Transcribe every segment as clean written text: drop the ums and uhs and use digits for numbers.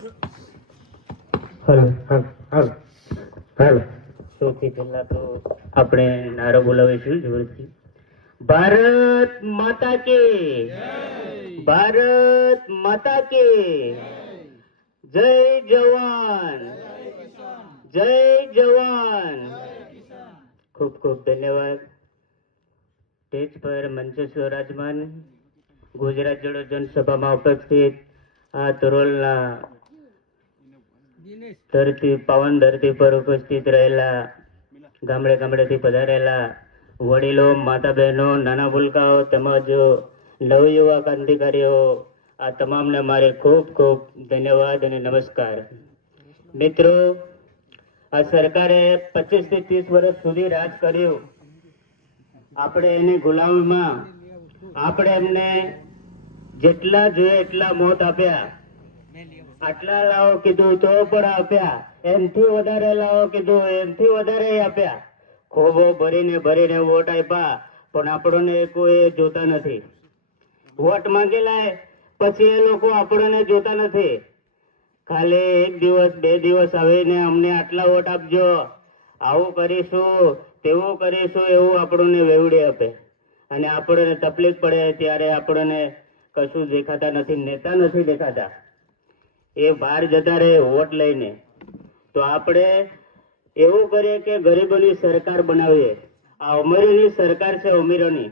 Hello હાલ હાલ હાલ સૌથી પહેલા તો આપણે નારો બોલાવીશું જોરથી. ભારત માતા કે ભારત માતા કે જય જવાન જય જવાન. ખૂબ ખૂબ ધન્યવાદ. સ્ટેજ પર મંચસ્વ રાજમાન ગુજરાત જોડો જનસભામાં ઉપસ્થિત આ તરોલના ધરતી પાવન ધરતી પર ઉપસ્થિત રહેલા ગામડે ગામડેથી પધારેલા વડીલો, માતા બહેનો, નાના ભૂલકાઓ તેમજ નવયુવા ક્રાંતિકારીઓ, આ તમામને મારે ખૂબ ખૂબ ધન્યવાદ અને નમસ્કાર. મિત્રો, આ સરકારે 25 થી 30 વર્ષ સુધી રાજ કર્યું. આપણે એની ગુલામીમાં આપણે એમને જેટલા જોઈએ એટલા મોત આપ્યા. આટલા લાવો કીધું તો પણ આપ્યા, એનથી વધારે લાવો કીધું એનથી વધારે આપ્યા. ખોબો ભરીને ભરીને વોટ આપ્યા, પણ આપણને કોઈ જોતા નથી. વોટ માંગી લાય પછી એ લોકો આપણને જોતા નથી. ખાલી 1 દિવસ 2 દિવસ આવીને અમને આટલા વોટ આપજો, આવું કરીશું તેવું કરીશું એવું આપણને વેવડી આપે, અને આપણને તકલીફ પડે ત્યારે આપણને કશું દેખાતા નથી, નેતા નથી દેખાતા. એ બહાર જતા રહે વોટ લઈને. તો આપણે એવું કરીએ કે ગરીબોની સરકાર બનાવીએ. આ અમીરોની સરકાર છે, અમીરોની.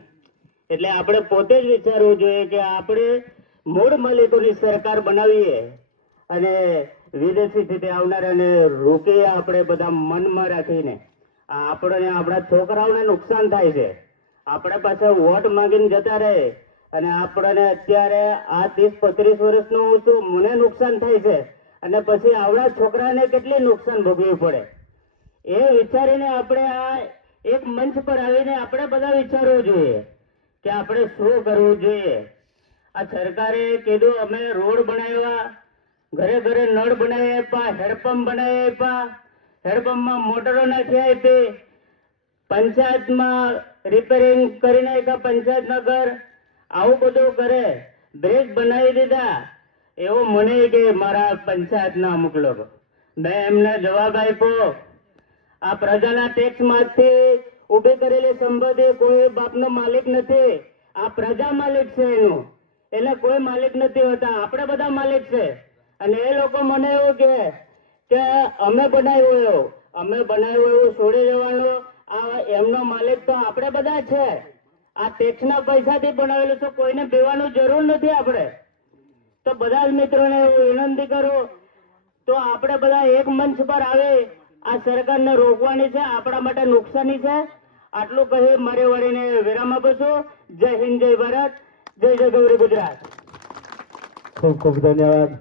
એટલે આપણે પોતે જ વિચારવું જોઈએ કે આપણે મૂળ માલિકોની સરકાર બનાવીએ અને વિદેશીથી આવનારાને રોકીએ. આપણે બધા મનમાં રાખીને આપણને આપણા છોકરાઓને નુકસાન થાય છે. આપણે પાછા વોટ માંગીને જતા રહે અને આપણને અત્યારે આ 30-35 વર્ષનું હું છું, મને નુકસાન થાય છે, અને પછી આવડા છોકરાને કેટલી નુકસાન ભોગવવી પડે. એ વિચારીને આપણે આ એક મંચ પર આવીને આપણે બધા વિચારવું જોઈએ કે આપણે શું કરવું જોઈએ. આ સરકારે કીધું અમે રોડ બનાવ્યા, ઘરે ઘરે નળ બનાવી આપ્યા, હેડપંપ બનાવી આપ્યા, હેડપંપમાં મોટરો નાખી આપી, પંચાયતમાં રિપેરિંગ કરી નાખ્યા, પંચાયતના ઘર આવું બધું કરે, બ્રિજ બનાવી દીધા. એવું મને કે મારા પંચાયતના અમુક લોકો, મેં એમને જવાબ આપ્યો, આ પ્રજાના ટેક્સમાંથી ઊભી કરેલી સંપત્તિ કોઈ બાપનો માલિક નથી. આ પ્રજા માલિક છે એનું, એટલે કોઈ માલિક નથી હોતા, આપણે બધા માલિક છે. અને એ લોકો મને એવું કે અમે બનાવ્યું એવું છોડી દેવાનું, આ એમનો માલિક તો આપણે બધા છે. આ ટેક્સના પૈસાથી બનાવેલું છે, કોઈને પીવાનું જરૂર નથી. આપણે તો બધા જ મિત્રોને હું વિનંતી કરું, તો આપણે બધા એક મંચ પર આવે, આ સરકારને રોકવાની છે, આપણા માટે નુકસાની છે. આટલું કહી મારે વળીને વિરામ આપું છું. જય હિન્દ, જય ભારત, જય જય ગૌરી ગુજરાત. ખૂબ ખૂબ ધન્યવાદ.